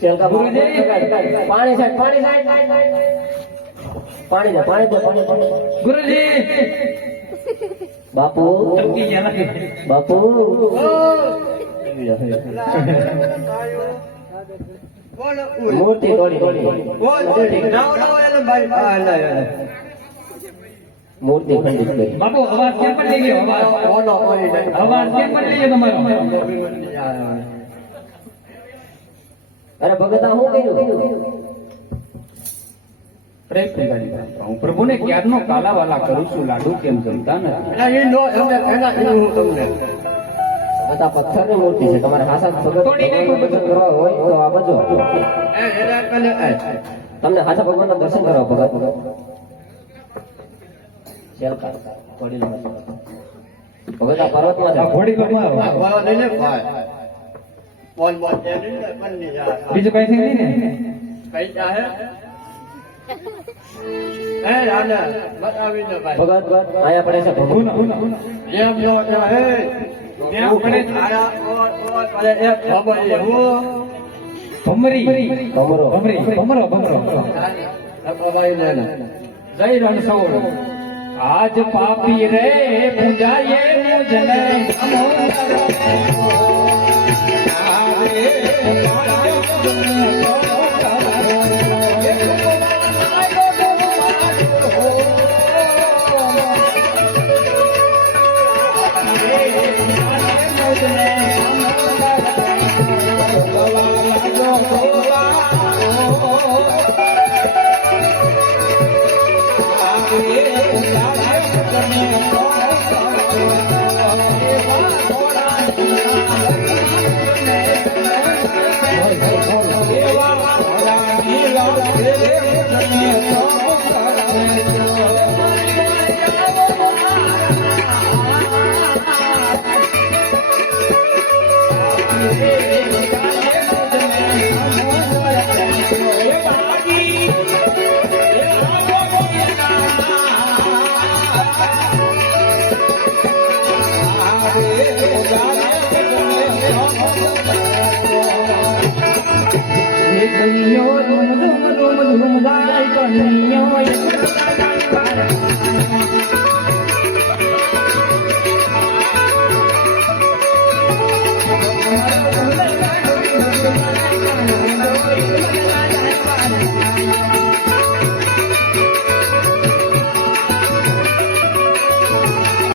ચલકા પાણી સાઈડ પાણી ગુરુજી બાપુ ચમકી ગયા નથી બાપુ મૂર્તિ તોડી મૂર્તિ ખંડિત કરી બાપુ અવાજ કેમ પણ લઈ ગયો અવાજ કેમ પણ લઈ ગયો તમારો અરે ભગતા શું કર્યું પ્રયત્ન કરી હું પ્રભુને ક્યારનો કાલાવાલા કરું છું લાડુ કેમ જમતા બધા પથ્થરની મૂર્તિ છે તમારે હાસા દર્શન કરવા હોય તો આ બાજુ તમને હાસા ભગવાનના દર્શન કરવા ભગત ભગત આ પર્વતમાં આ ઘોડી પર મારો બીજું કઈ છે નહીં ને ભગત આયા પડે છે ભગવાન જય રણછોડ આજ પાપી રે પૂજાએ મુજને કન્યો